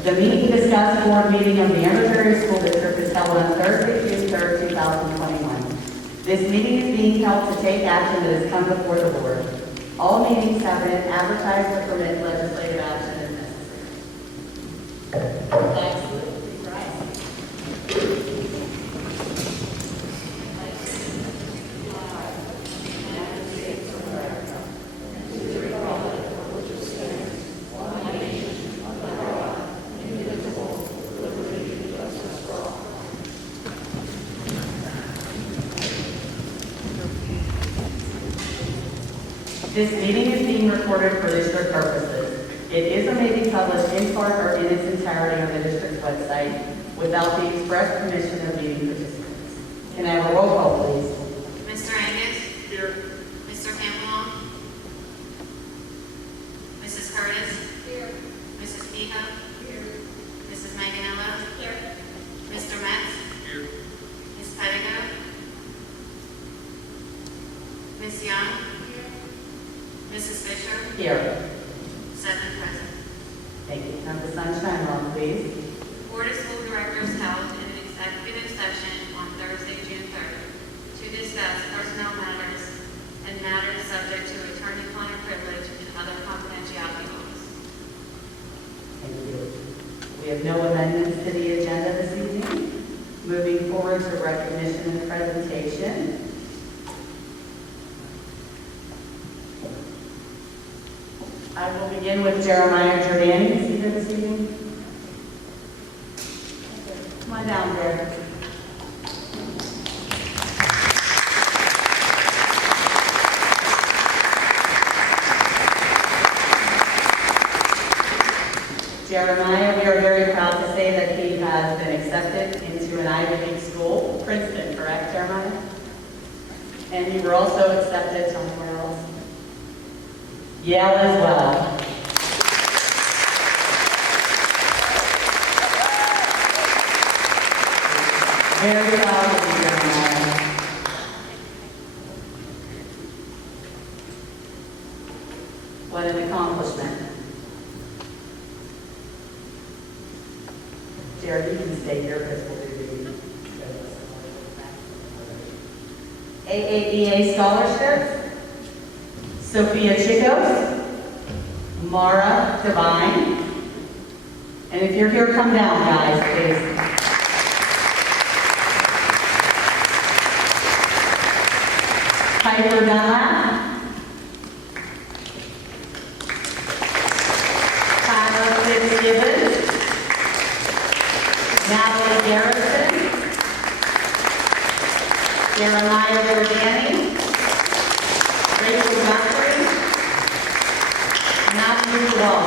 The meeting discussed board meeting of the Amberberry School District is held on Thursday, June 3rd, 2021. This meeting is being held to take action that has come before the board. All meetings have been advertised to permit legislative action as necessary. Absolutely right. This meeting is being recorded for district purposes. It is or may be published in part or in its entirety on the district's website without the express permission of meeting participants. Can I have a roll call, please? Mr. Angus? Here. Mr. Campbell? Mrs. Curtis? Here. Mrs. Kehoe? Here. Mrs. Manganello? Here. Mr. Metz? Here. Ms. Pettigo? Ms. Young? Mrs. Fisher? Here. 7 present. Thank you. Have the sunshine law, please. Board of School Directors held an executive session on Thursday, June 3rd to discuss personnel matters and matters subject to attorney-client privilege and other confidentiality laws. Thank you. We have no amendments to the agenda this evening. Moving forward to recognition and presentation. I will begin with Jeremiah Giordani. Is he here this evening? Come on down there. Jeremiah, we are very proud to say that he has been accepted into an Ivy League school, Princeton, correct, Jeremiah? And you were also accepted somewhere else. Yale as well. Very proud of you, Jeremiah. What an accomplishment. Jared, you can stay here because we'll do the AABA scholarships. Sophia Chicos, Mara Devine, and if you're here, come down, guys, please. Piper Dunlap, Tyler Fitzgibbons, Natalie Garrison, Jeremiah Giordani, Rachel Guthrie, Natalie Smith.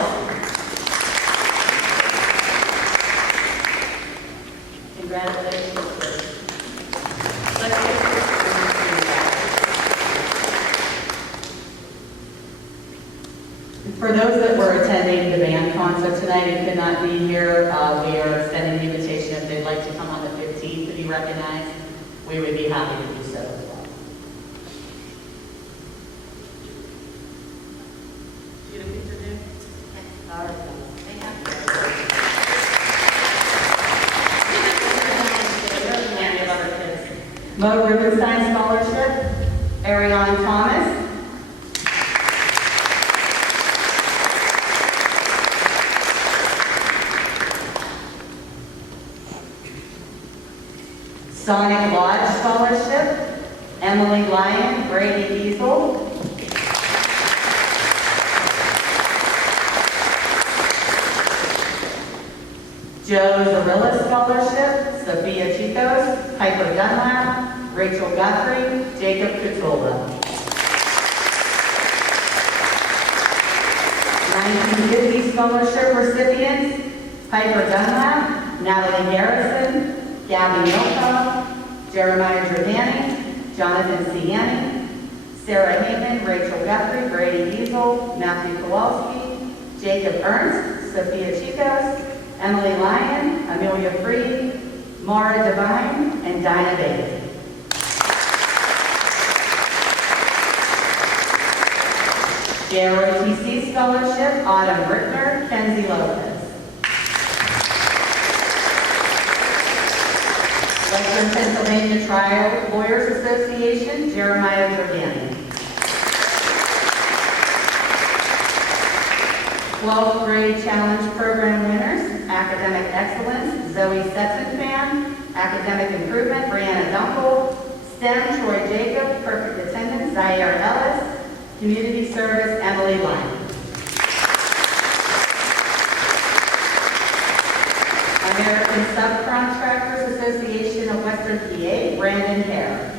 Congratulations. Let's get this. For those that were attending the band concert tonight and could not be here, we are extending the invitation if they'd like to come on the 15th to be recognized. We would be happy to do so as well. Get a picture, dude? All right. Mo Rubenstein Scholarship, Ariane Thomas. Sonic Lodge Scholarship, Emily Lyon, Brady Diesel. Joe Zarilla Scholarship, Sophia Chicos, Piper Dunlap, Rachel Guthrie, Jacob Cutula. 1950 Scholarship recipients, Piper Dunlap, Natalie Garrison, Gabby Milko, Jeremiah Giordani, Jonathan Ciani, Sarah Heyman, Rachel Guthrie, Brady Diesel, Matthew Kowalski, Jacob Ernst, Sophia Chicos, Emily Lyon, Amelia Freed, Mara Devine, and Dinah Bailey. JROTC Scholarship, Autumn Rickner, Kenzie Lopez. Western Pennsylvania Trial Lawyers Association, Jeremiah Giordani. 12th grade challenge program winners, academic excellence, Zoe Setzenfan, academic improvement, Brianna Dunkel, STEM, Troy Jacob, perfect attendance, Zaire Ellis, community service, Emily Lyon. American Subcontractors Association of Western PA, Brandon Hare.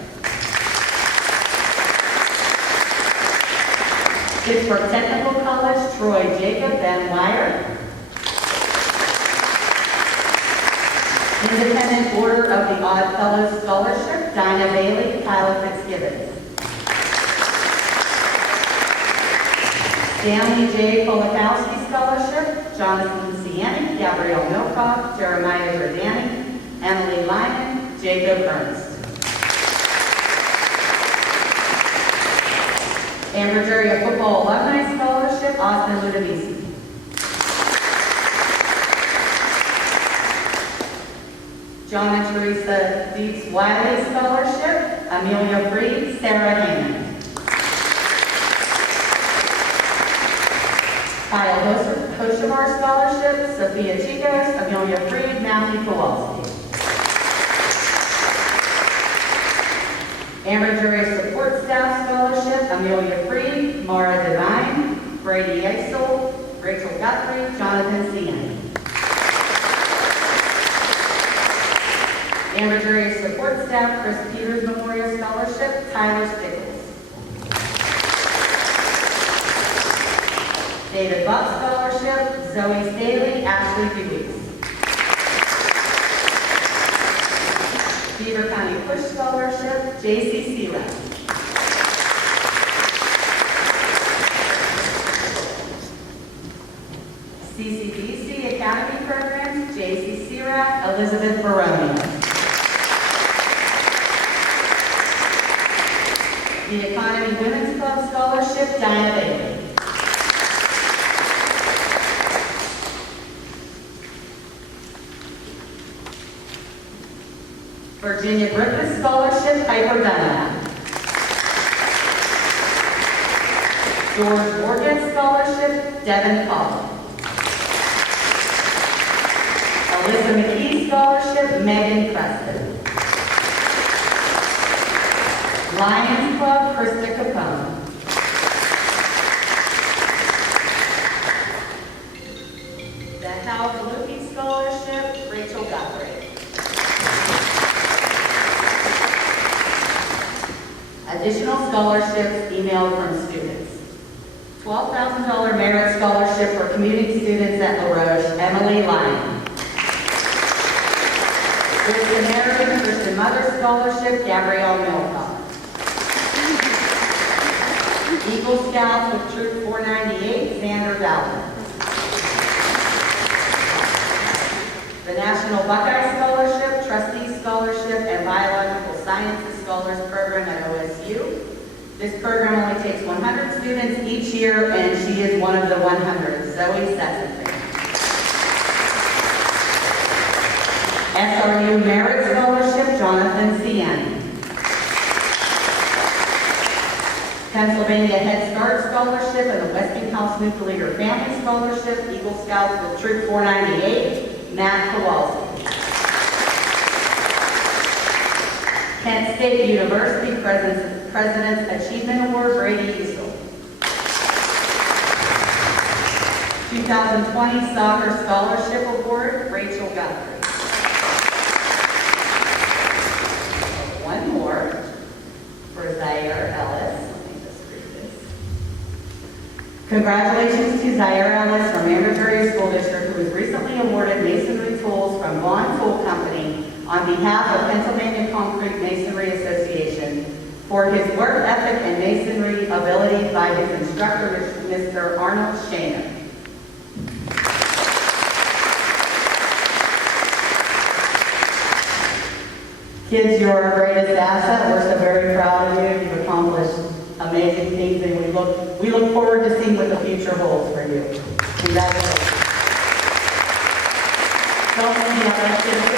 Pittsburgh Technical College, Troy Jacob, Ben Wire. Independent Order of the Odd Fellows Scholarship, Dinah Bailey, Kyle Fitzgibbons. Stanley J. Polakowski Scholarship, Jonathan Ciani, Gabrielle Milkoff, Jeremiah Giordani, Emily Lyman, Jacob Ernst. Amber Area Football Alumni Scholarship, Austin Ludovisi. John and Teresa Deeks Wiley Scholarship, Amelia Freed, Sarah Hammond. Kyle Hoshamar Scholarship, Sophia Chicos, Amelia Freed, Matthew Kowalski. Amber Jury Support Staff Scholarship, Amelia Freed, Mara Devine, Brady Eisel, Rachel Guthrie, Jonathan Cian. Amber Jury Support Staff, Chris Peters Memorial Scholarship, Tyler Stickles. David Buck Scholarship, Zoe Staley, Ashley Dewey. Beaver County Push Scholarship, J.C. Searat. CCDC Academy Programs, J.C. Searat, Elizabeth Baroni. The Economy Women's Club Scholarship, Diana Bailey. Virginia Griffith Scholarship, Piper Dunlap. George Morgan Scholarship, Devin Cobb. Alyssa McKee Scholarship, Megan Preston. Lions Club, Krista Capone. The Hal Galupi Scholarship, Rachel Guthrie. Additional scholarships emailed from students. $12,000 merit scholarship for commuting students at La Roche, Emily Lyon. Christian American Christian Mother Scholarship, Gabrielle Milkoff. Eagle Scouts with Troop 498, Xander Dowden. The National Buckeye Scholarship, Trustee Scholarship, and Biological Sciences Scholars Program at OSU. This program only takes 100 students each year, and she is one of the 100, Zoe Setzenfan. SRU Merit Scholarship, Jonathan Ciani. Pennsylvania Head Start Scholarship and the Westinghouse Nuclear Family Scholarship, Eagle Scouts with Troop 498, Matt Kowalski. Kent State University President's Achievement Award, Brady Easel. 2020 Soccer Scholarship Award, Rachel Guthrie. One more for Zaire Ellis. Let me just read this. Congratulations to Zaire Ellis from Amber School District, who was recently awarded masonry tools from Vaughn Tool Company on behalf of Pennsylvania Concrete Masonry Association for his work ethic and masonry ability by his instructor, Mr. Arnold Shaner. Kids, you're our greatest asset. We're so very proud of you. You've accomplished amazing things, and we look forward to seeing what the future holds for you. Congratulations. Don't let me have that kid.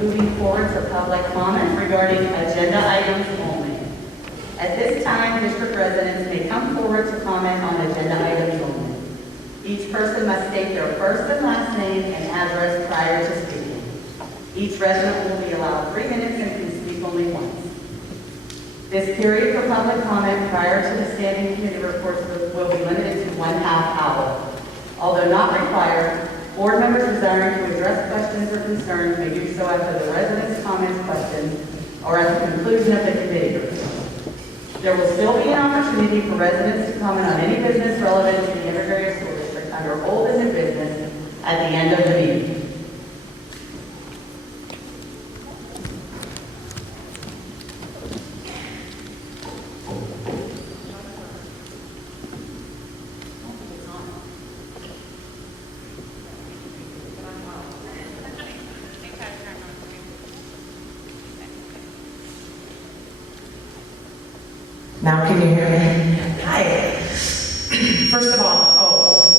moving forward to public comment regarding agenda items only. At this time, district residents may come forward to comment on agenda items only. Each person must state their first and last name and address prior to speaking. Each resident will be allowed 3 minutes and can speak only once. This period for public comment prior to the standing committee reports will be limited to 1/2 hour. Although not required, board members desiring to address questions or concerns may do so after the residents' comments, questions, or at the conclusion of the committee report. There will still be an opportunity for residents to comment on any business relevant to the Inner School District under old and new business at the end of the meeting. Now can you hear me? Hi. First of all,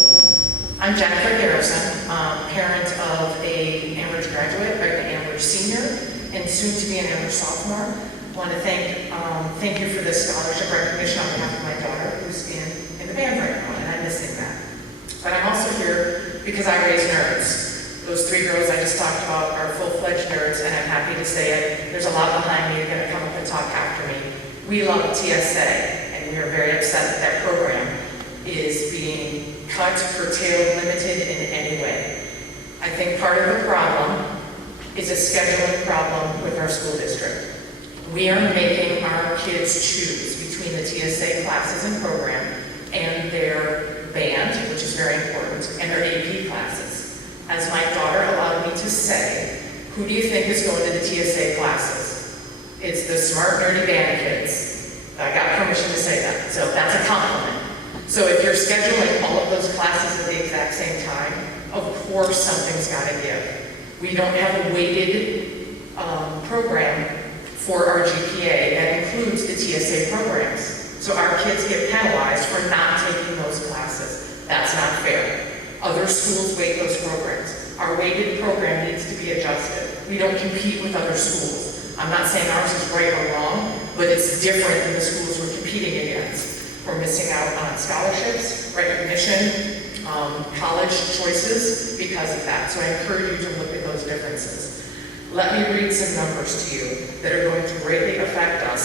I'm Jennifer Garrison, parent of a Ambridge graduate, or an Ambridge senior, and soon to be an Ambridge sophomore. I want to thank you for this scholarship recognition on behalf of my daughter, who's in the band right now, and I'm missing that. But I'm also here because I raise nerds. Those 3 girls I just talked about are full-fledged nerds, and I'm happy to say it. There's a lot behind me. You're going to come up and talk after me. We love TSA, and we are very upset that that program is being cut, curtailed, limited in any way. I think part of the problem is a scheduling problem with our school district. We are making our kids choose between the TSA classes and program and their band, which is very important, and their AP classes. As my daughter allowed me to say, who do you think is going to the TSA classes? It's the smart, nerdy band kids. I got permission to say that, so that's a compliment. So if you're scheduling all of those classes at the exact same time, of course something's got to give. We don't have a weighted program for our GPA that includes the TSA programs. So our kids get penalized for not taking those classes. That's not fair. Other schools weight those programs. Our weighted program needs to be adjusted. We don't compete with other schools. I'm not saying ours is right or wrong, but it's different than the schools we're competing against. We're missing out on scholarships, recognition, college choices because of that. So I encourage you to look at those differences. Let me read some numbers to you that are going to greatly affect us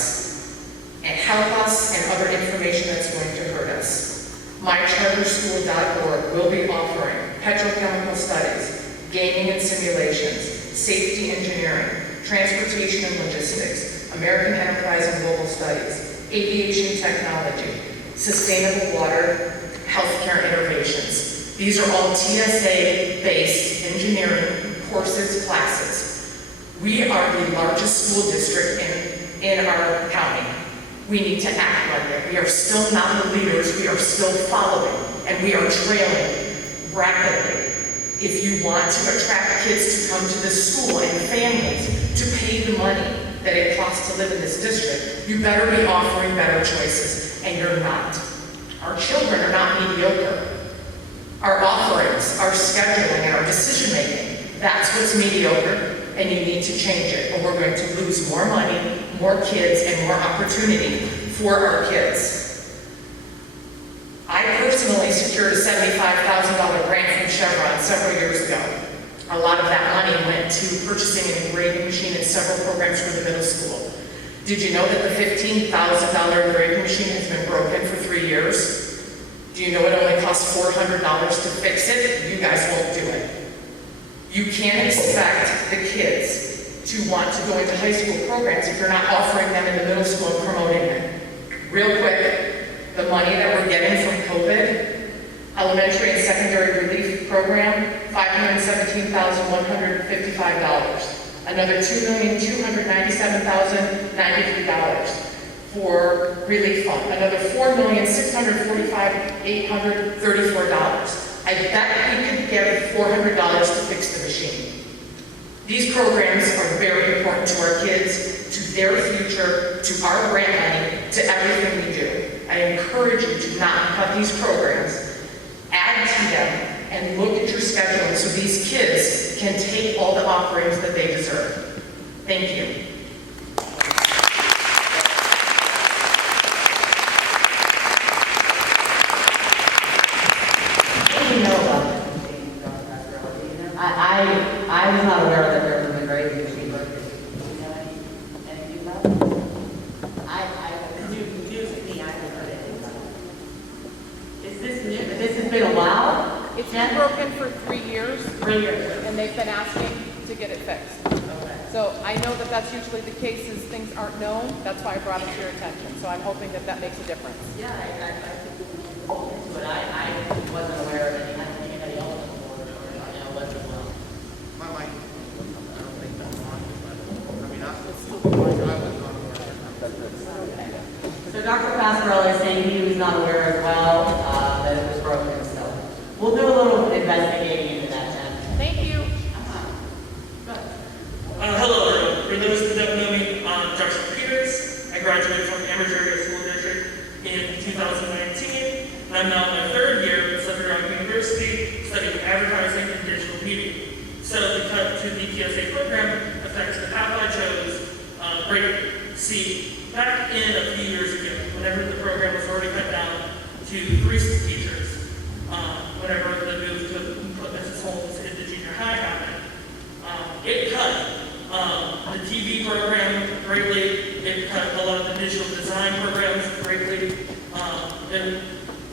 and help us and other information that's going to hurt us. MyCharterSchool.org will be offering petrochemical studies, gaming and simulations, safety engineering, transportation and logistics, American enterprise and global studies, aviation technology, sustainable water, healthcare innovations. These are all TSA-based engineering courses, classes. We are the largest school district in our county. We need to act like it. We are still not the leaders, we are still following, and we are trailing rapidly. If you want to attract kids to come to this school and families to pay the money that it costs to live in this district, you better be offering better choices, and you're not. Our children are not mediocre. Our offerings, our scheduling, and our decision-making, that's what's mediocre, and you need to change it, or we're going to lose more money, more kids, and more opportunity for our kids. I personally secured a $75,000 grant from Chevron several years ago. A lot of that money went to purchasing an engraving machine and several programs for the middle school. Did you know that the $15,000 engraving machine has been broken for 3 years? Do you know it only costs $400 to fix it? You guys won't do it. You can't expect the kids to want to go into high school programs if you're not offering them in the middle school and promoting it. Real quick, the money that we're getting from COVID, elementary and secondary relief program, $517,155. Another $2,297,093 for relief fund. Another $4,645,834. I bet we could get $400 to fix the machine. These programs are very important to our kids, to their future, to our grant money, to everything we do. I encourage you to not cut these programs, add to them, and look at your scheduling so these kids can take all the offerings that they deserve. Thank you. What do you know about this machine, Dr. Pasquarelli? Do you know? I was not aware that there was a grading machine. Do you know anything about it? It's news to me. I haven't heard anything about it. Is this new? This has been a while? It's been broken for 3 years, 3 years. and they've been asking to get it fixed. Okay. So I know that that's usually the case as things aren't known. That's why I brought it to your attention. So I'm hoping that that makes a difference. Yeah, I think we can look into it. I wasn't aware of any, I don't think anybody else was aware of it, you know, as well. My mic, I don't think that's on, but, I mean, I was not aware of it. So Dr. Pasquarelli is saying he was not aware as well, that it was broken, so we'll do a little investigating into that, Jen. Thank you. Hello, everyone. For those that don't know me, I'm Jackson Peters. I graduated from Amherst Area School District in 2019, and I'm now in my third year at Suffolk University studying advertising and digital media. So the cut to the PSA program affects the path I chose greatly. See, back in a few years ago, whenever the program was already cut down to 3 teachers, whenever the move to put Mrs. Holmes into junior high happened, it cut the TV program greatly. It cut a lot of the digital design programs greatly. And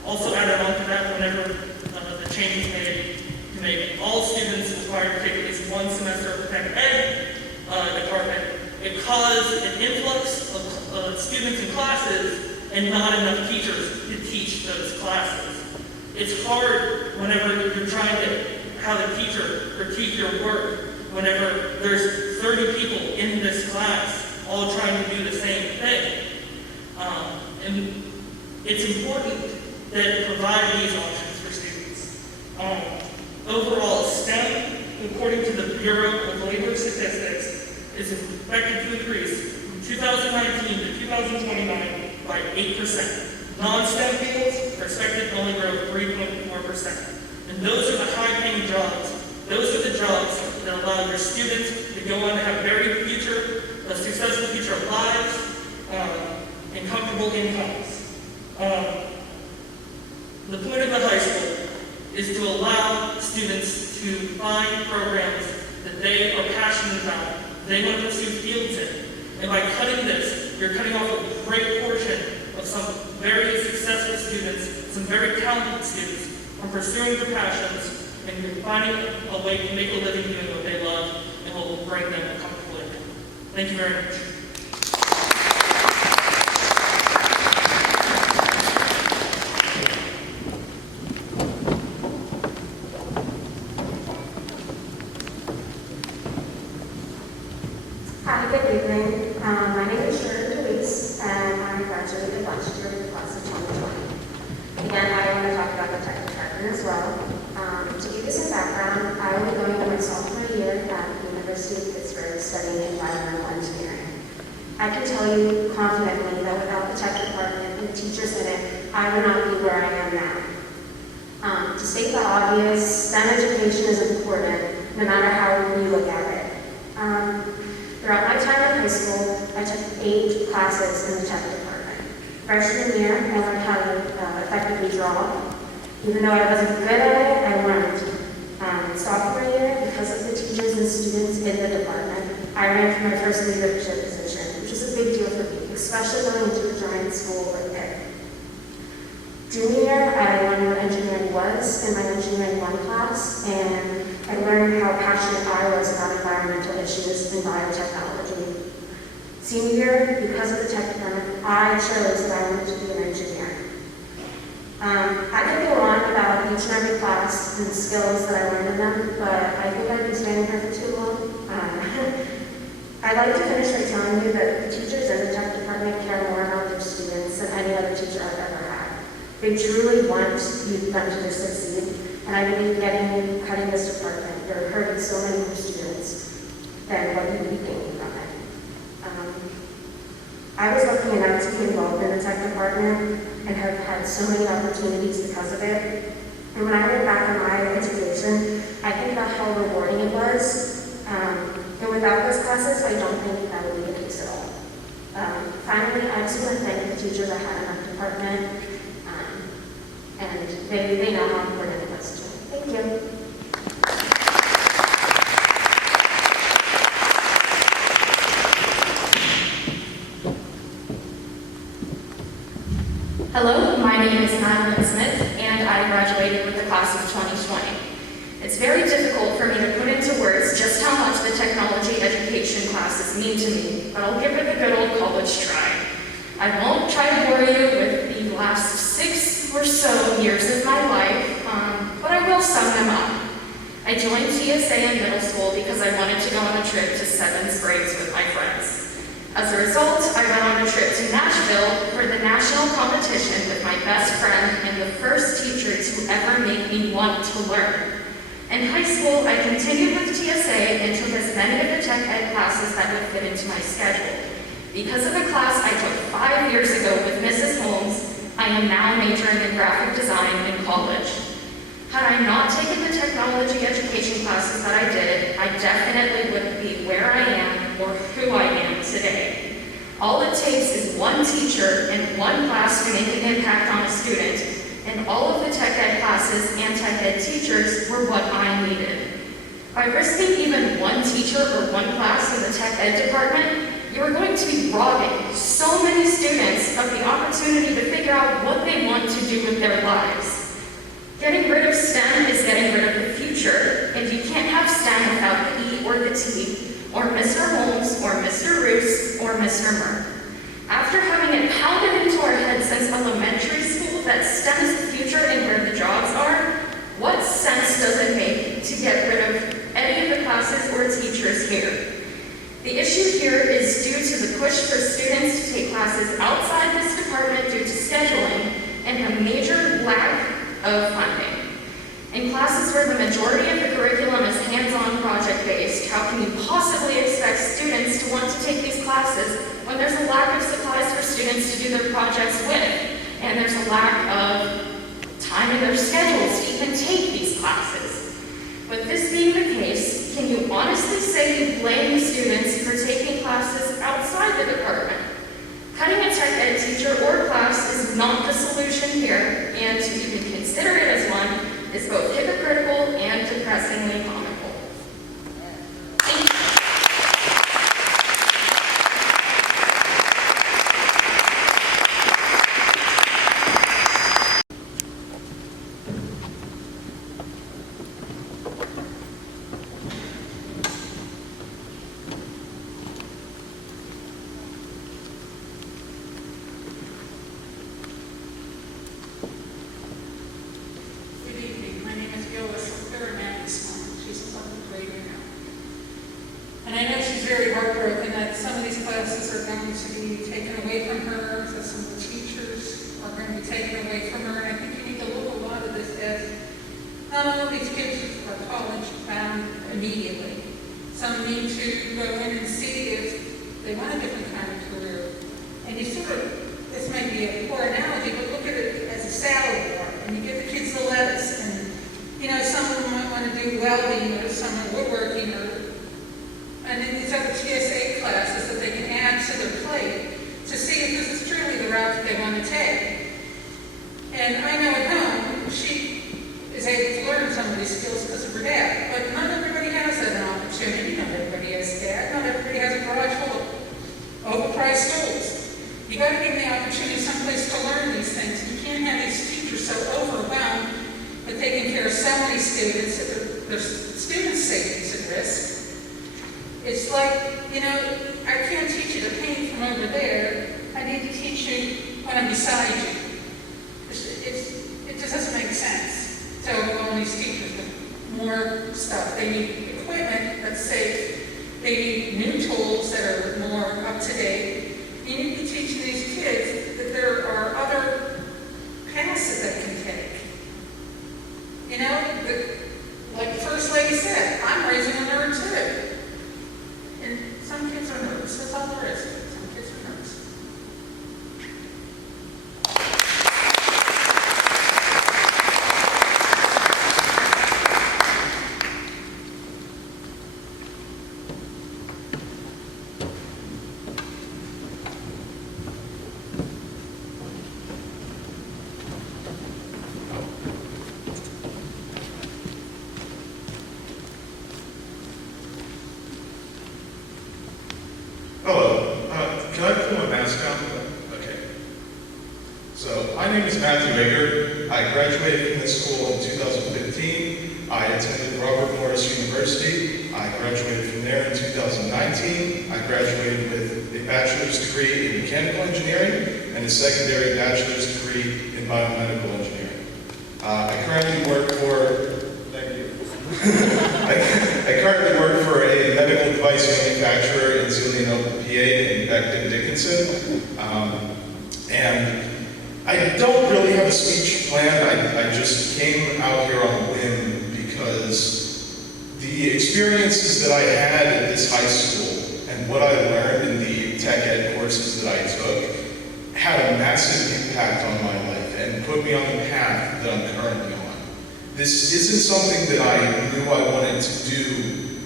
also added on to that, whenever the change was made to make all students required to take at least 1 semester of the tech ed department, it caused an influx of students in classes and not enough teachers to teach those classes. It's hard whenever you're trying to have a teacher critique your work, whenever there's 30 people in this class all trying to do the same thing. And it's important that provide these options for students. Overall, STEM, according to the Bureau of Labor Statistics, is expected to increase from 2019 to 2029 by 8%. Non-STEM fields are expected to only grow 3.4%. And those are the high-paying jobs. Those are the jobs that allow your students to go on to have a successful future of lives and comfortable incomes. The point of the high school is to allow students to find programs that they are passionate about, they want to pursue fields in. And by cutting this, you're cutting off a great portion of some very successful students, some very talented students from pursuing their passions and finding a way to make a living doing what they love and will bring them a comfortable income. Thank you very much. Hi, good evening. My name is Sharon Deweese, and I graduated last year in the class of 2020. Again, I want to talk about the tech department as well. To give you some background, I will be going into my sophomore year at the University of Pittsburgh studying environmental engineering. I can tell you confidently that without the tech department and the teachers in it, I would not be where I am now. To state the obvious, STEM education is important, no matter how we look at it. Throughout my time in high school, I took 8 classes in the tech department. Freshman year, I learned how to effectively draw. Even though I wasn't good at it, I learned. Sophomore year, because of the teachers and students in the department, I ran for my first leadership position, which is a big deal for me, especially going into a giant school like Pitt. Junior year, I learned what engineering was in my engineering 1 class, and I learned how passionate I was about environmental issues and biotechnology. Senior year, because of the tech department, I chose that I wanted to be an engineer. I could go on about each and every class and the skills that I learned in them, but I think I'd be standing here for too long. I'd like to finish by telling you that the teachers in the tech department care more about their students than any other teacher I've ever had. They truly want them to succeed, and I believe cutting this department, you're hurting so many more students than what you'd be gaining from it. I was lucky enough to be involved in the tech department and have had so many opportunities because of it. And when I look back on my education, I think about how rewarding it was. And without those classes, I don't think that would be the case at all. Finally, I just want to thank the teachers I had in our department, and they know how important it was to me. Thank you. Hello, my name is Natalie Smith, and I graduated with the class of 2020. It's very difficult for me to put into words just how much the technology education classes mean to me, but I'll give it the good old college try. I won't try to bore you with the last 6 or so years of my life, but I will sum them up. I joined TSA in middle school because I wanted to go on a trip to 7th grades with my friends. As a result, I went on a trip to Nashville for the national competition with my best friend and the first teacher to ever make me want to learn. In high school, I continued with TSA and took as many of the tech ed classes that would fit into my schedule. Because of a class I took 5 years ago with Mrs. Holmes, I am now majoring in graphic design in college. Had I not taken the technology education classes that I did, I definitely wouldn't be where I am or who I am today. All it takes is one teacher and one class to make an impact on a student, and all of the tech ed classes and tech ed teachers were what I needed. By risking even one teacher or one class in the tech ed department, you are going to be robbing so many students of the opportunity to figure out what they want to do with their lives. Getting rid of STEM is getting rid of the future, and you can't have STEM without the E or the T, or Mr. Holmes, or Mr. Roos, or Mr. Murr. After having it pounded into our heads since elementary school that STEM is the future and where the jobs are, what sense does it make to get rid of any of the classes or teachers here? The issue here is due to the push for students to take classes outside this department due to scheduling and the major lack of funding. In classes where the majority of the curriculum is hands-on project-based, how can you possibly expect students to want to take these classes when there's a lack of supplies for students to do their projects with, and there's a lack of time in their schedules to even take these classes? With this being the case, can you honestly say you blame the students for taking classes outside the department? Cutting a tech ed teacher or class is not the solution here, and to even consider it as one is both hypocritical and depressingly comical. Thank you. And I know she's very heartbroken that some of these classes are going to be taken away from her, that some of the teachers are going to be taken away from her. And I think you need to look a lot of this as not all of these kids are college bound immediately. Some need to go in and see if they want a different kind of career. And you sort of, this may be a poor analogy, but look at it as a salad bar. And you give the kids the lettuce. And, you know, some of them might want to do welding or some are woodworking and then these other TSA classes that they can add to their plate to see if this is truly the route that they want to take. And I know at home, she is able to learn some of these skills because of her dad, but not everybody has that opportunity. Not everybody has dad. Not everybody has a garage full of overpriced tools. You got to give them the opportunity someplace to learn these things. You can't have these teachers so overwhelmed with taking care of so many students that their students' safety is at risk. It's like, you know, I can't teach you to paint from over there. I need to teach you when I'm beside you. It just doesn't make sense to overwhelm these teachers with more stuff. They need equipment that's safe. They need new tools that are more up to date. You need to be teaching these kids that there are other paths that they can take. You know, like the First Lady said, I'm raising a nerd too. And some kids are nerds. That's all there is. Some kids are nerds. Hello. Can I pull my mask down? Okay. So, my name is Matthew Egger. I graduated from this school in 2015. I attended Robert Morris University. I graduated from there in 2019. I graduated with a bachelor's degree in mechanical engineering and a secondary bachelor's degree in biomedical engineering. I currently work for, thank you. I currently work for a medical device manufacturer in Zelienople, PA, named Becton Dickinson. And I don't really have a speech planned. I just came out here on a whim because the experiences that I had at this high school and what I learned in the tech ed courses that I took had a massive impact on my life and put me on the path that I'm currently on. This isn't something that I knew I wanted to do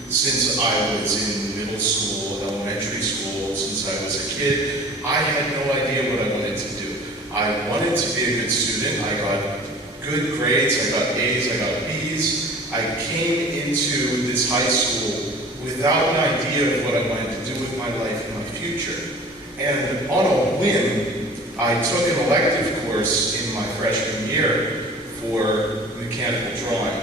since I was in middle school, elementary school, since I was a kid. I had no idea what I wanted to do. I wanted to be a good student. I got good grades, I got A's, I got B's. I came into this high school without an idea of what I wanted to do with my life and my future. And on a whim, I took an elective course in my freshman year for mechanical drawing.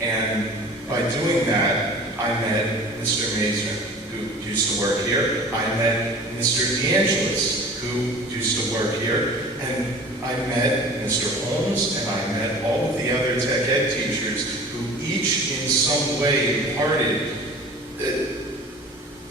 And by doing that, I met Mr. Mazur, who used to work here. I met Mr. DeAngelis, who used to work here. And I met Mr. Holmes, and I met all of the other tech ed teachers who each in some way imparted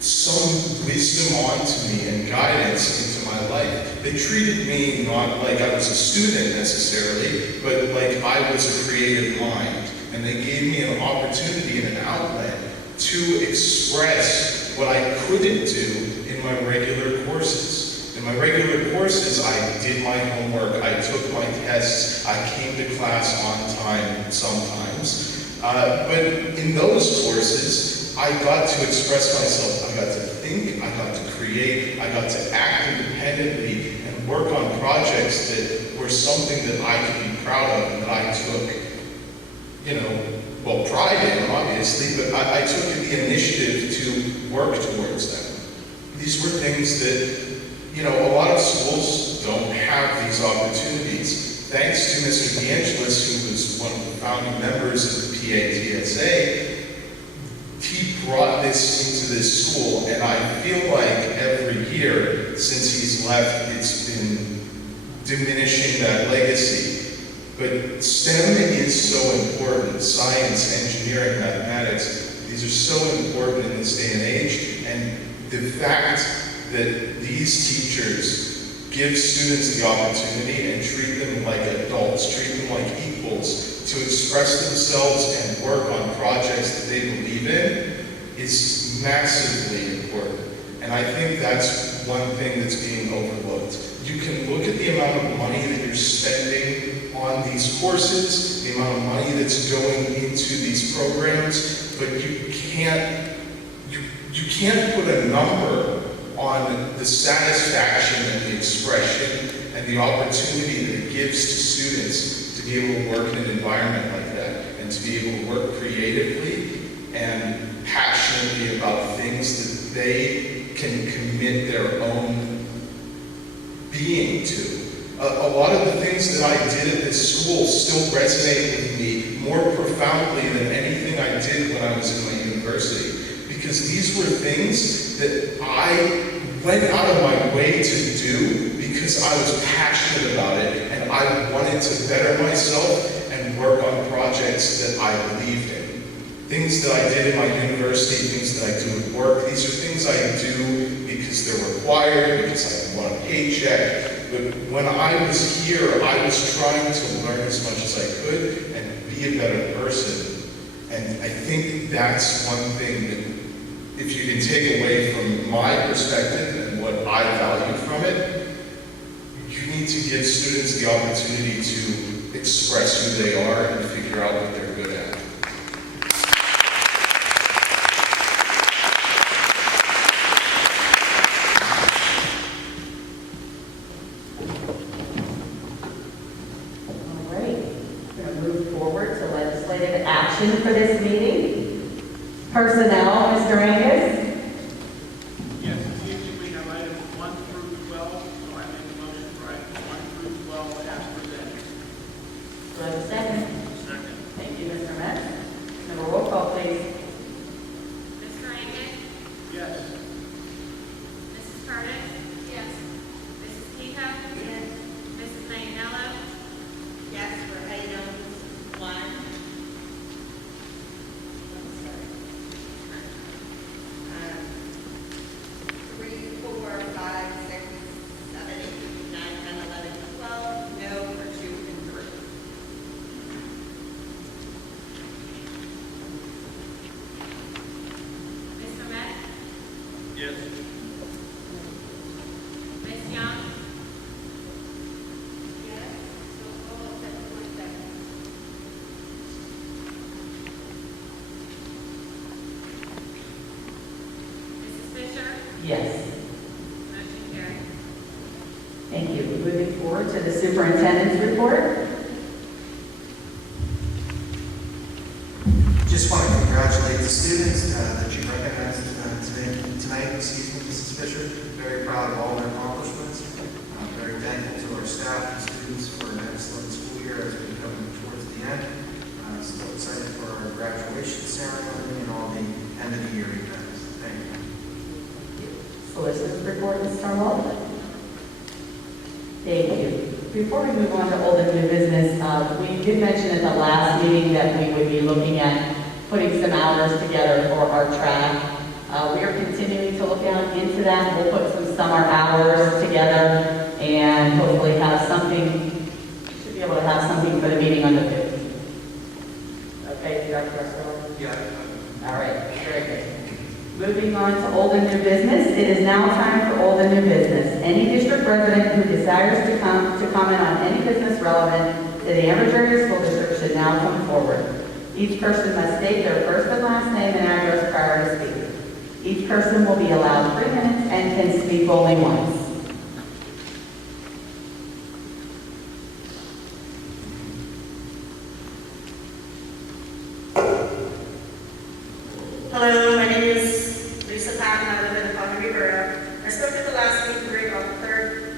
some wisdom onto me and guidance into my life. They treated me not like I was a student necessarily, but like I was a creative mind. And they gave me an opportunity and an outlet to express what I couldn't do in my regular courses. In my regular courses, I did my homework, I took my tests, I came to class on time sometimes. But in those courses, I got to express myself, I got to think, I got to create, I got to act independently and work on projects that were something that I could be proud of and that I took, pride in, obviously, but I took the initiative to work towards them. These were things that, a lot of schools don't have these opportunities. Thanks to Mr. DeAngelis, who was one of the founding members of the PATSA, he brought this into this school, and I feel like every year since he's left, it's been diminishing that legacy. But STEM is so important. Science, engineering, mathematics, these are so important in this day and age. And the fact that these teachers give students the opportunity and treat them like adults, treat them like equals, to express themselves and work on projects that they believe in is massively important. And I think that's one thing that's being overlooked. You can look at the amount of money that you're spending on these courses, the amount of money that's going into these programs, but you can't put a number on the satisfaction and the expression and the opportunity that it gives to students to be able to work in an environment like that and to be able to work creatively and passionately about things that they can commit their own being to. A lot of the things that I did at this school still resonate with me more profoundly than anything I did when I was in my university. Because these were things that I went out of my way to do because I was passionate about it and I wanted to better myself and work on projects that I believed in. Things that I did in my university, things that I do at work, these are things I do because they're required, because I want a paycheck. But when I was here, I was trying to learn as much as I could and be a better person. And I think that's one thing that, if you can take away from my perspective and what I value from it, you need to give students the opportunity to express who they are and figure out what they're good at. All right, we're going to move forward to legislative action for this meeting. Personnel, Mr. Angus. Yes, this evening Do I have a second? Second. Thank you, Mr. Metz. Have a roll call, please. Mr. Rankin? Yes. Mrs. Curtis? Yes. Mrs. Kehoe? Yes. Mrs. Mayanello? Yes, for items 1. 3, 4, 5, 6, 7, 8, 9, 10, 11, 12. No for 2 and 3. Mr. Metz? Yes. Ms. Young? Yes. So all except for 1 second. Mrs. Fisher? Yes. Motion carried. Thank you. Moving forward to the superintendent's report. Just want to congratulate the students that you recognized tonight, Mrs. Fisher. Very proud of all their accomplishments. Very thankful to our staff and students for an excellent school year as we come towards the end. Still excited for our graduation ceremony and all the end of the year events. Thank you. Solicitor's report, Ms. Starwell. Thank you. Before we move on to old and new business, we did mention at the last meeting that we would be looking at putting some hours together for our track. We are continuing to look out into that. We'll put some summer hours together and hopefully have something, should be able to have something for the meeting on the 15th. Okay, Dr. Russell? Yeah. All right, very good. Moving on to old and new business, it is now time for old and new business. Any district resident who desires to comment on any business relevant to the Amherst Area School District should now come forward. Each person must state their first and last name and address prior to speaking. Each person will be allowed 3 minutes and can speak only once. Hello, my name is Lisa Patton. I live in Economy Borough. I spoke at the last meeting grade about the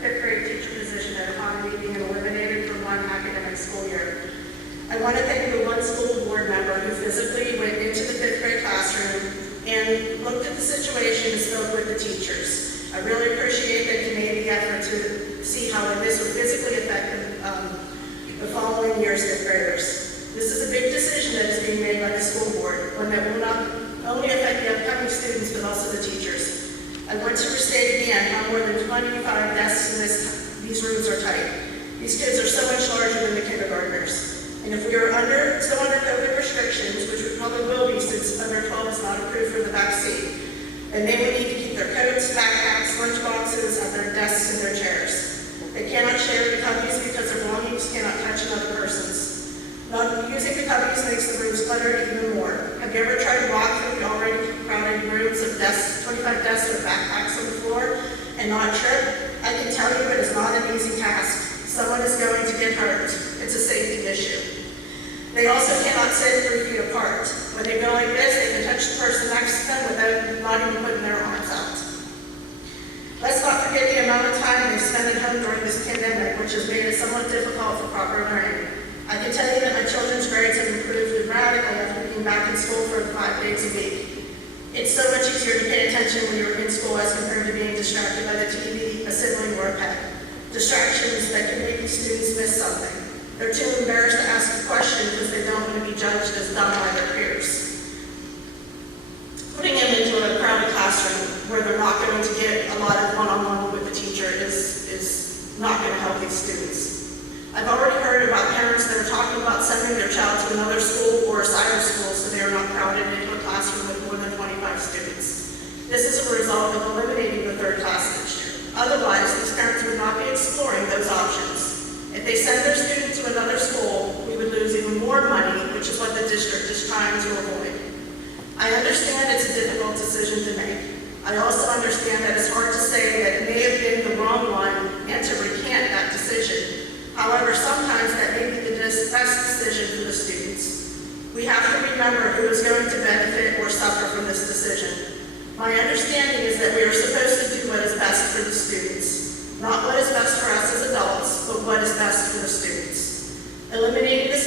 fifth grade teacher position at Economy being eliminated for one academic school year. I want to thank the one school board member who physically went into the 5th grade classroom and looked at the situation and spoke with the teachers. I really appreciate that you made the effort to see how this would physically affect the following year's 5th graders. This is a big decision that is being made by the school board, one that will not only affect the upcoming students, but also the teachers. I want to restate again how more than 25 desks in these rooms are tight. These kids are so much larger than the kindergartners. And if we are still under COVID restrictions, which we probably will be since under 12 is not approved for the vaccine, then they will need to keep their coats, backpacks, lunch boxes at their desks and their chairs. They cannot share the cubbies because their belongings cannot touch another person's. Not using the cubbies makes the rooms cluttered even more. Have you ever tried to walk through the already crowded rooms of 25 desks with backpacks on the floor and not trip? I can tell you it is not an easy task. Someone is going to get hurt. It's a safety issue. They also cannot sit 3 feet apart. When they go like this, they can touch the person next to them without not even putting their arms out. Let's not forget the amount of time they've spent at home during this pandemic, which has made it somewhat difficult for proper learning. I can tell you that my children's grades have improved dramatically after being back in school for 5 days a week. It's so much easier to pay attention when you're in school as compared to being distracted by the TV, a sibling, or a pet. Distractions that can make the students miss something. They're too embarrassed to ask a question because they don't want to be judged as dumb by their peers. Putting them into a crowded classroom where they're not going to get a lot of one-on-one with the teacher is not going to help these students. I've already heard about parents that are talking about sending their child to another school or a cyber school so they are not crowded into a classroom with more than 25 students. This is a result of eliminating the 3rd class next year. Otherwise, these parents would not be exploring those options. If they send their student to another school, we would lose even more money, which is what the district is trying to avoid. I understand it's a difficult decision to make. I also understand that it's hard to say that it may have been the wrong one and to recant that decision. However, sometimes that may be the best decision for the students. We have to remember who is going to benefit or suffer from this decision. My understanding is that we are supposed to do what is best for the students. Not what is best for us as adults, but what is best for the students. Eliminating the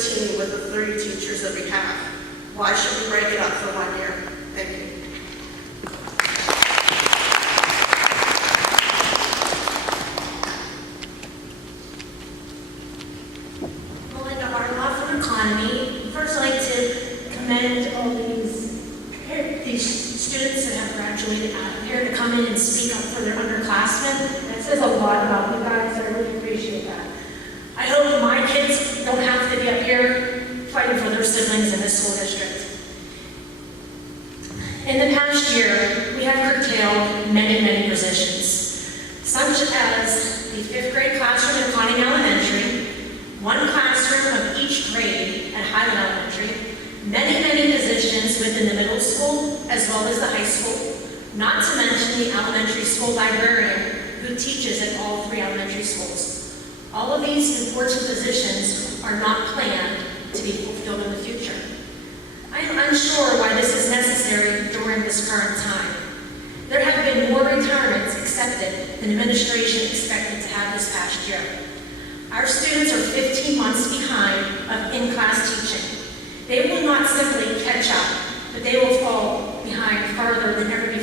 continue with the 3 teachers that we have? Why should we break it up for 1 year? Thank you. Melinda Hartlaw from Economy. First, I'd like to commend all these students that have graduated out of here to come in and speak up for their underclassmen. That says a lot about you guys. I really appreciate that. I hope my kids don't have to be up here fighting for their siblings in this school district. In the past year, we have curtailed many positions, such as the 5th grade classroom at Conning Elementary, 1 classroom of each grade at Highland Elementary, many positions within the middle school as well as the high school, not to mention the elementary school librarian who teaches at all 3 elementary schools. All of these important positions are not planned to be fulfilled in the future. I am unsure why this is necessary during this current time. There have been more retirements accepted than administration expected to have this past year. Our students are 15 months behind of in-class teaching. They will not simply catch up, but they will fall behind farther than ever before.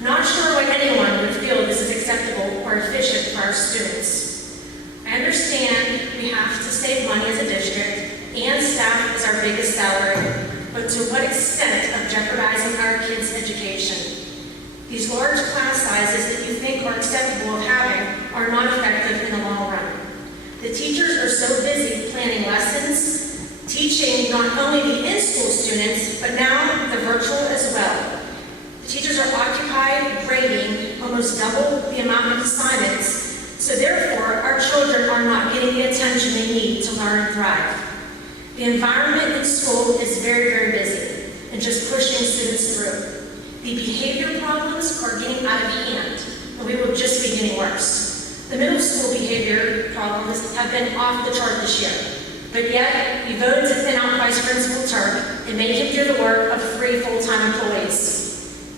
Not sure why anyone would feel this is acceptable or efficient for our students. I understand we have to save money as a district, and staff is our biggest salary, but to what extent of jeopardizing our kids' education? These large class sizes that you think are acceptable of having are not effective in the long run. The teachers are so busy planning lessons, teaching not only the in-school students, but now the virtual as well. The teachers are occupied grading almost double the amount of assignments, so therefore our children are not getting the attention they need to learn and thrive. The environment in school is very busy and just pushing students through. The behavior problems are getting out of hand, and we will just be getting worse. The middle school behavior problems have been off the chart this year, but yet you voted to thin out Vice Principal Turk and make him do the work of 3 full-time employees.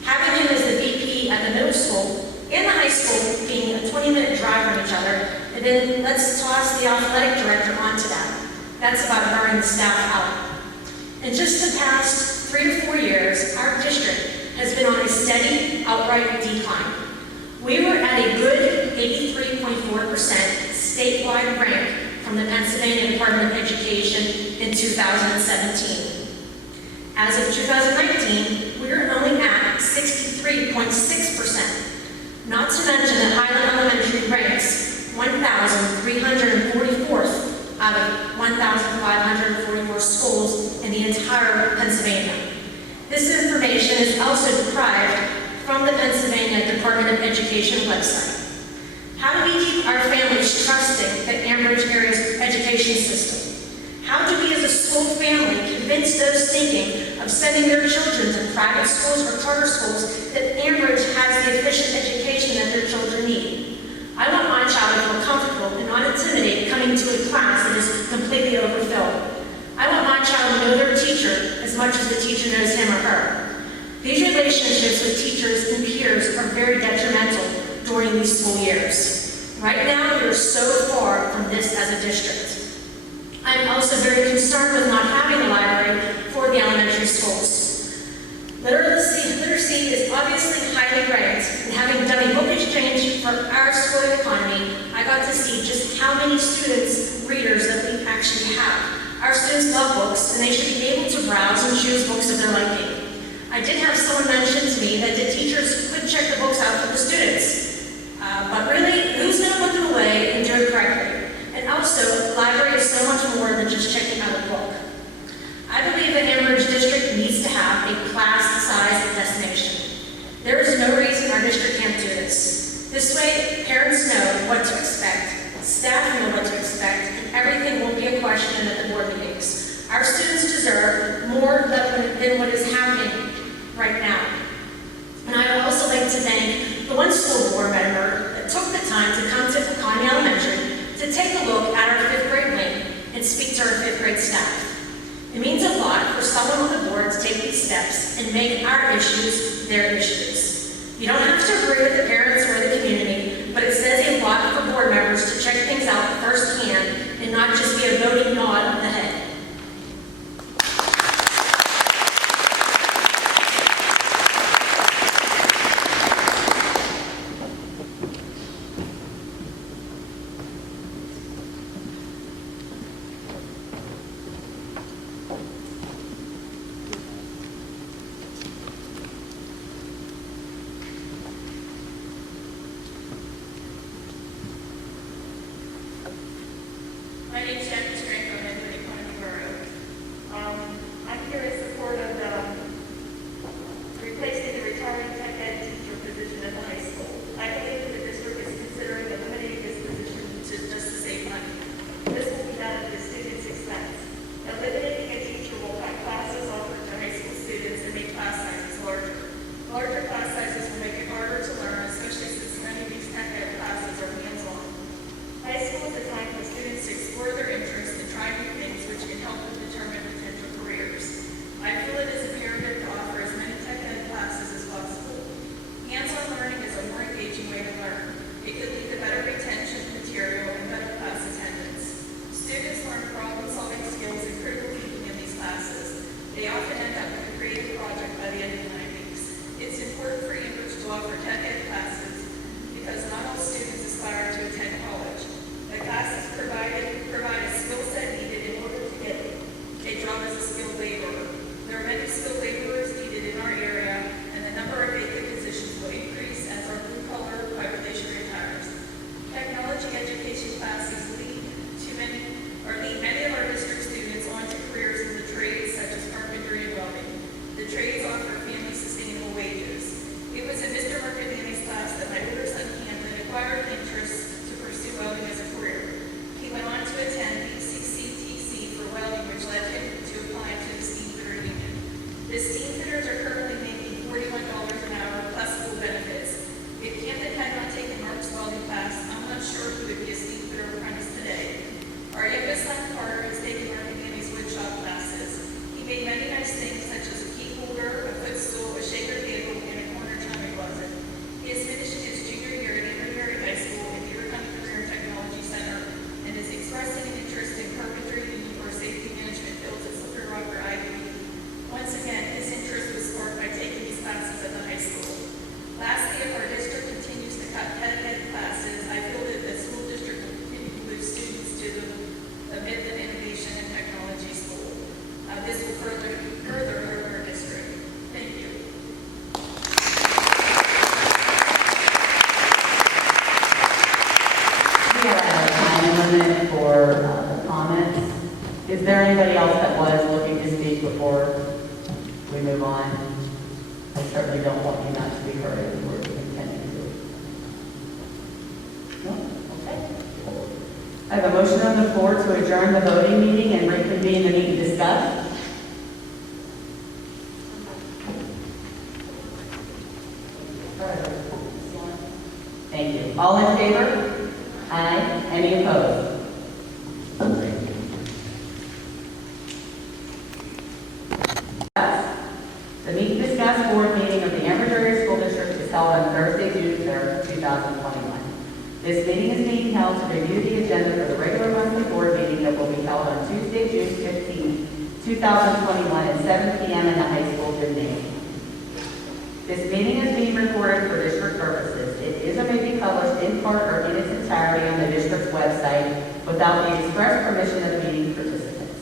Having him as the VP at the middle school and the high school being a 20-minute drive from each other, and then let's toss the athletic director onto that. That's about burning the staff out. In just the past 3 to 4 years, our district has been on a steady, outright decline. We were at a good 83.4% statewide rank from the Pennsylvania Department of Education in 2017. As of 2019, we are only at 63.6%. Not to mention that Highland Elementary ranks 1,344th out of 1,544 schools in the entire Pennsylvania. This information is also derived from the Pennsylvania Department of Education website. How do we keep our families trusting the Ambridge area's education system? How do we as a school family convince those thinking of sending their children to private schools or charter schools that Ambridge has the efficient education that their children need? I want my child to feel comfortable and not intimidated coming to a class that is completely overfilled. I want my child to know their teacher as much as the teacher knows him or her. These relationships with teachers and peers are very detrimental during these school years. Right now, we are so far from this as a district. I'm also very concerned with not having a library for the elementary schools. Literacy is obviously highly ranked, and having done a book exchange for our school economy, I got to see just how many students, readers that we actually have. Our students love books, and they should be able to browse and choose books of their liking. I did have someone mention to me that the teachers could check the books out for the students. But really, who's going to put them away and do it correctly? And also, the library is so much more than just checking out a book. I believe that Ambridge District needs to have a class-sized destination. There is no reason our district can't do this. This way, parents know what to expect, staff know what to expect, and everything won't be a question at the board meetings. Our students deserve more than what is happening right now. And I would also like to thank the one school board member that took the time to come to Conning Elementary to take a look at our 5th grade wing and speak to our 5th grade staff. It means a lot for someone on the board to take these steps and make our issues their issues. You don't have to agree with the parents or the community, but it says a lot for board members to check things out firsthand and not just be My name is Jackie Stranko, and I live in County Borough. I'm here in support of replacing the retiring tech ed teacher position at the high school. I believe that the district is considering eliminating this position just to save money. This will be done at the student's expense. Eliminating a teacher will cut classes offered to high school students and make class sizes larger. Larger class sizes will make it harder to learn, especially since many of these tech ed classes are hands-on. High school is a time for students to explore their interests and try new things which can help them determine potential careers. I feel it is imperative to offer as many tech ed classes as possible. Hands-on learning is a more engaging way to learn. It could lead to better retention of material and better class attendance. Students learn problem-solving skills and critical thinking in these classes. They often end up with a creative project by the end of 9 weeks. It's important for Ambridge to offer tech ed classes because not all students aspire to attend college. The classes provide a skill set needed in order to get a job as a skilled laborer. There are many skilled laborers needed in our area, and the number of vacant positions will increase as our blue-collar population retires. Technology education classes lead many of our district students on to careers in the trades such as carpentry and welding. The trades offer family sustainable wages. It was in Mr. Mercadani's class that my older son Camden acquired an interest to pursue welding as a career. He went on to attend BCCTC for welding, which led him to apply to the steam fitter union. The steam fitters are currently making $41 an hour plus full benefits. If Camden had not taken Mark's welding class, I'm not sure he would be a steam fitter apprentice today. Our youngest son Carter has taken Mercadani's woodshop classes. He made many nice things such as a key holder, a footstool, a shaker table, and a corner china closet. He has finished his junior year at Emory High School in Beaver County Career and Technology Center and is expressing an interest in carpentry and indoor safety management fields at Slippery Rock or Ivy League. Once again, his interest was sparked by taking these classes at the high school. Lastly, if our district continues to cut tech ed classes, I feel that the school district will continue to lose students to the myth of innovation and technology school. This will further hurt our district. Thank you. We are at a time limit for the comments. Is there anybody else that was looking to speak before we move on? I certainly don't want you not to be heard if we're intending to. No? Okay. I have a motion on the floor to adjourn the voting meeting and reconvene the meeting to discuss. Thank you. All in favor? Aye. Any opposed? The meet and discuss board meeting of the Ambridge Area School District is held on Thursday, June 3rd, 2021. This meeting is being held to review the agenda for the regular monthly board meeting that will be held on Tuesday, June 15th, 2021 at 7 p.m. in the high school gymnasium. This meeting is being recorded for district purposes. It is or may be published in part or in its entirety on the district's website without the express permission of meeting participants.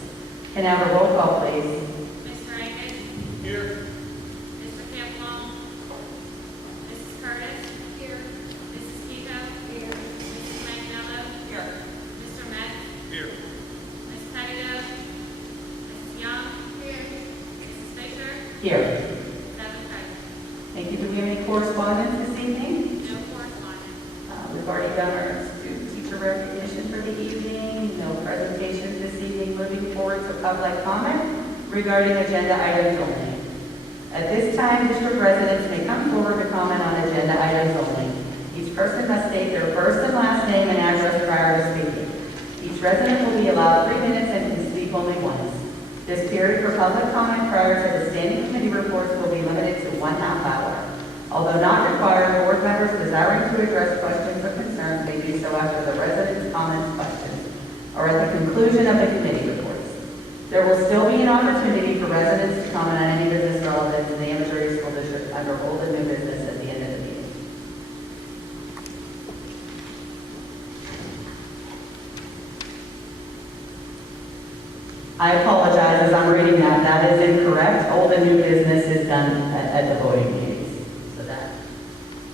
Can I have a roll call, please? Mr. Rankin? Here. Mr. Campbell? Mrs. Curtis? Here. Mrs. Pico? Here. Mrs. Manganiello? Here. Mr. Metz? Here. Ms. Pettigrew? Mrs. Young? Here. Mrs. Fisher? Here. 7 present. Thank you. Do we have any correspondence this evening? No correspondence. We've already done our student-teacher recognition for the evening. No presentations this evening. Moving forward to public comment regarding agenda items only. At this time, district residents may come forward to comment on agenda items only. Each person must state their first and last name and address prior to speaking. Each resident will be allowed 3 minutes and can speak only once. This period for public comment prior to the standing committee reports will be limited to 1/2 hour. Although not required, board members desiring to address questions or concerns may do so after the residents' comments, questions, or at the conclusion of the committee reports. There will still be an opportunity for residents to comment on any business relevant to the Ambridge Area School District under old and new business at the end of the meeting. I apologize as I'm reading that. That is incorrect. Old and new business is done at the voting meetings. So that,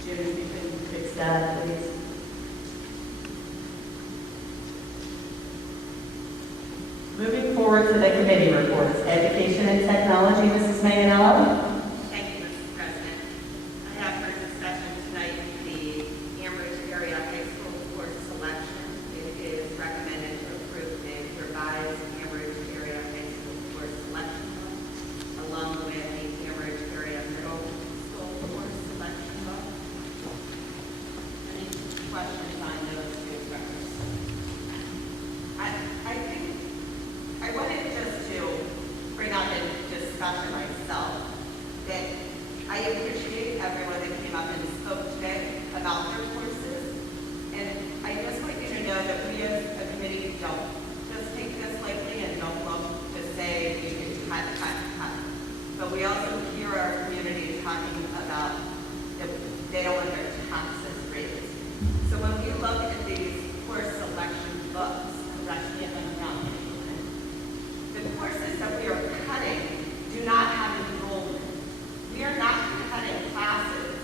June, if you can fix that, please. Moving forward to the committee reports, Education and Technology, Mrs. Manganello. Thank you, Mrs. President. I have for discussion tonight the Ambridge Area High School course selection. It is recommended to approve the revised Ambridge Area High School course selection book, along with the Ambridge Area Middle School course selection book. Any questions on those two books? I think I wanted just to bring up in discussion myself that I appreciate everyone that came up and spoke today about their courses. And I just want you to know that we as a committee don't just take this lightly and don't look to say we can cut. But we also hear our community talking about that they don't want their taxes raised. So when we look at these course selection books, correct me if I'm wrong, the courses that we are cutting do not have enrollment. We are not cutting classes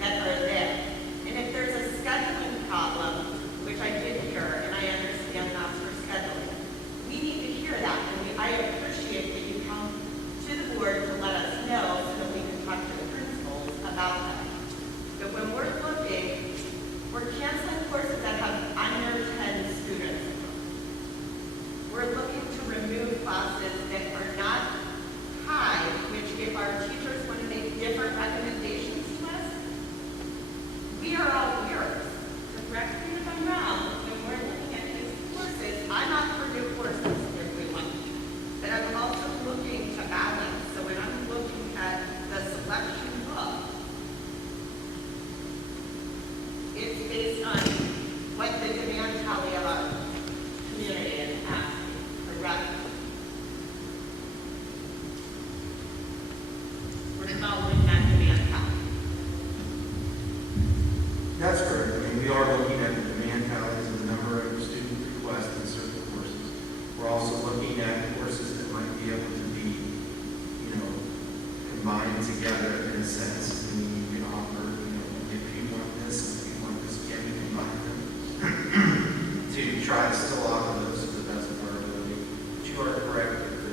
that are there. And if there's a scheduling problem, which I did hear, and I understand that's for scheduling, we need to hear that. And I appreciate that you come to the board to let us know so that we can talk to the principals about that. But when we're looking, we're canceling courses that have under 10 students. We're looking to remove classes that are not high, which if our teachers want to make different recommendations to us, we are all ears. Correct me if I'm wrong, when we're looking at these courses, I'm not for new courses if we want, but I'm also looking to balance. So when I'm looking at the selection book, it's based on what the demand tally of our community is asking, correct? We're following that demand tally. That's correct. I mean, we are looking at the demand tallies and the number of student requests in certain courses. We're also looking at courses that might be able to be, combined together in a sense. And you can offer, if you want this, and if you want this, can you combine them? To try to still offer those to the best of our ability. But you are correct that the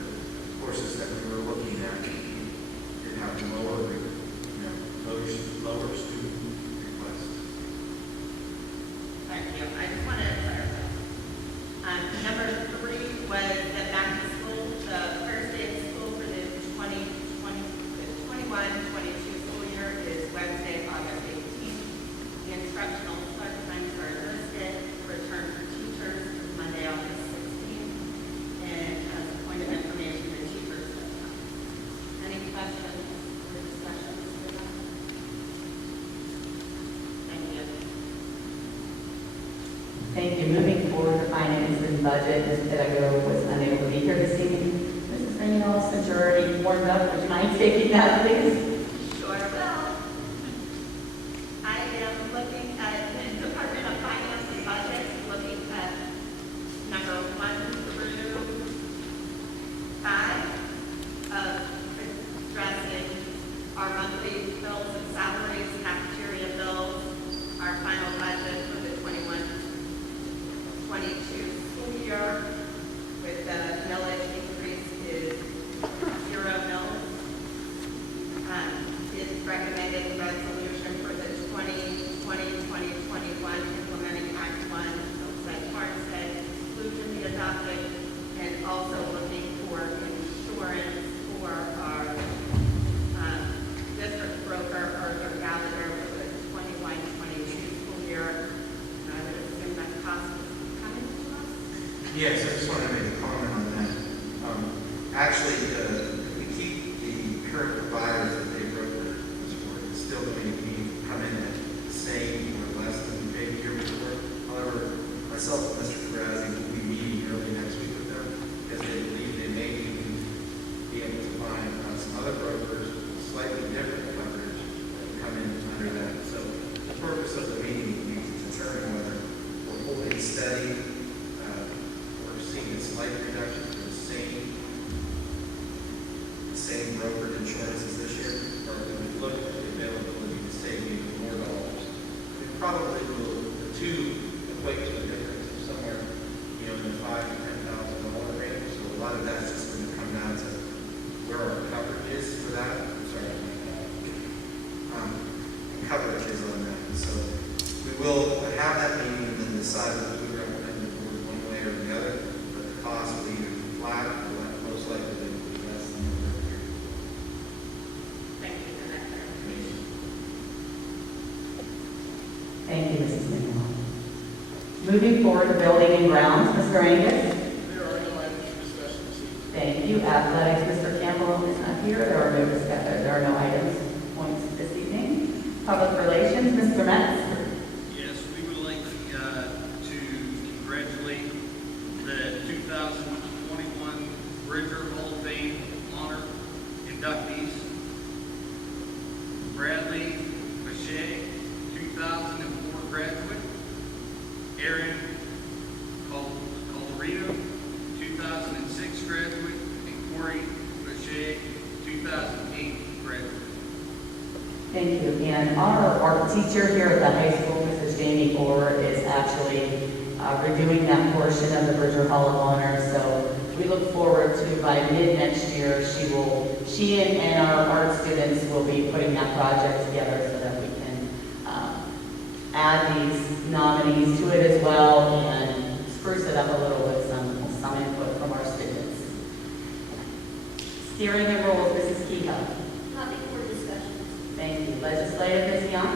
courses that we were looking at did have lower student requests. Thank you. I just wanted to clarify. Number 3 was the back to school, the first day of school for the 21-22 school year is Wednesday, August 18th. The instructional start times are listed. Return for teachers is Monday, August 16th. And as a point of information, the teachers. Any questions or discussions? Thank you. Thank you. Moving forward to Finance and Budget, Ms. Pittigo was unable to be here this evening. Mrs. Manganello, since you're already warmed up, would you mind taking that, please? Sure will. I am looking at the Department of Finance and Budget, looking at number 1 through 5 of addressing our monthly bills and salaries, cafeteria bills, our final budget for the 21-22 school year, with the millage increase is 0 mills. Is recommended resolution for the 2020-2021 implementing Act 1, outside farmstead exclusion be adopted, and also looking for insurance for our district broker, Arthur Gallagher, for the 21-22 school year. And I would assume that cost is coming to us. Yes, I just wanted to make a comment on that. Actually, if we keep the current providers that they broker this for, it's still going to come in at the same or less than we paid the year before. However, myself and Mr. Grazzi will be meeting early next week with them because they believe they may even be able to find some other brokers with slightly different coverage that can come in under that. So the purpose of the meeting will be to determine whether we're holding steady or seeing a slight reduction to the same but that's just going to come down to where our coverage is for that. I'm sorry. Coverage is on that. So we will have that meeting and then decide whether we recommend the board one way or the other, but the cost will either be flat or most likely they will be less than the other year. Thank you for that clarification. Thank you, Mrs. McMillan. Moving forward to building and grounds, Mr. Angus. There are no items for discussion this evening. Thank you. Athletics, Mr. Campbell is not here. There are no items, points this evening. Public relations, Mr. Metz. Yes, we would like to congratulate the 2021 Bridger Hall of Fame honor inductees. Bradley Mache, 2004 graduate. Aaron Colorado, 2006 graduate. And Corey Mache, 2008 graduate. Thank you. And our art teacher here at the high school, Mrs. Jamie Orr, is actually redoing that portion of the Bridger Hall of Honor. So we look forward to, by mid next year, she and our art students will be putting that project together so that we can add these nominees to it as well and spruce it up a little with some input from our students. Steering the rules, Mrs. Kehoe. Nothing for discussion. Thank you. Legislative, Ms. Young.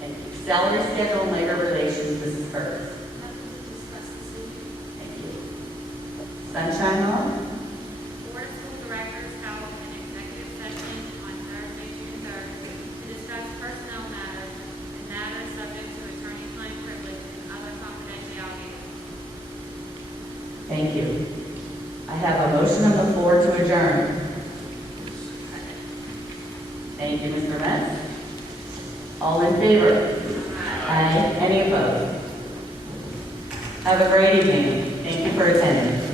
Thank you. Salary schedule and labor relations, Mrs. Curtis. Nothing to discuss this evening. Thank you. Sunshine Law. Board of School Directors held an executive session on Thursday, June 3rd, to discuss personnel matters and matters subject to attorney-client privilege and other confidentiality. Thank you. I have a motion on the floor to adjourn. Thank you, Mr. Metz. All in favor? Aye. Any opposed? Have a great evening. Thank you for attending.